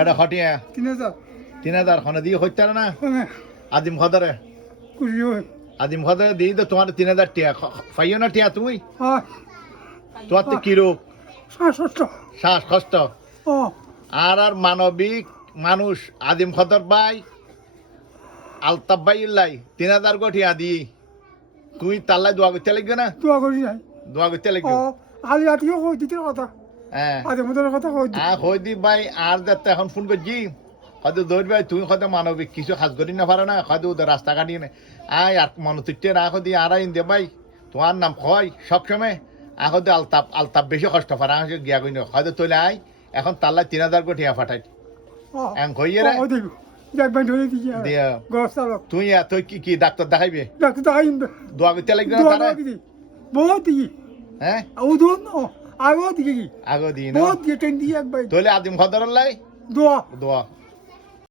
এটা হটিয়া 3000 3000 খনে দিয়ে হইতে না মানে আদিম খদরে খুশি হই আদিম খদরে দিয়ে তো তোমার 3000 টিয়া পাইও না টিয়া তুমি হ্যাঁ তোমার তো কি রোগ শ্বাসকষ্ট শ্বাসকষ্ট ও আর মানবিক মানুষ আদিম খদর ভাই আলতাফ ভাই ইল্লাই 3000 গঠিয়া দি তুই তাল্লাই দোয়া করতে লাগবে না দোয়া করি যাই দোয়া করতে ও লাগবে আলি আতিও কই দিতে কথা হ্যাঁ আদে মদের কথা কই দি হই দি ভাই আর যাতে এখন ফোন করছি হয়তো দৌড় ভাই তুই হয়তো মানবিক কিছু সাজ করি না পারে না হয়তো ওদের রাস্তা কাটিয়ে নে আয় আর মনে তুইতে রাখো দি আর আইন দে ভাই তোমার নাম কয় সবসময় এখন তো আলতাপ আলতাপ বেশি কষ্ট পারা গিয়া কই না হয়তো তোলে আয় এখন তাল্লাই 3000 গঠিয়া ফাটাই ও এং কইয়ে রে ও দেখো যাক বাই ধরে দিছি দিয়া গসালক তুই কি ডাক্তার দেখাইবে ডাক্তার দেখাইম দোয়া করতে লাগবে না দোয়া তারা দিদি বহুত দিই হ্যাঁ উদুন ও আগো দিই আগো দিন বহুত দিয়ে টেন দিয়ে একবার তোলে আদিম খদর লাই দোয়া দোয়া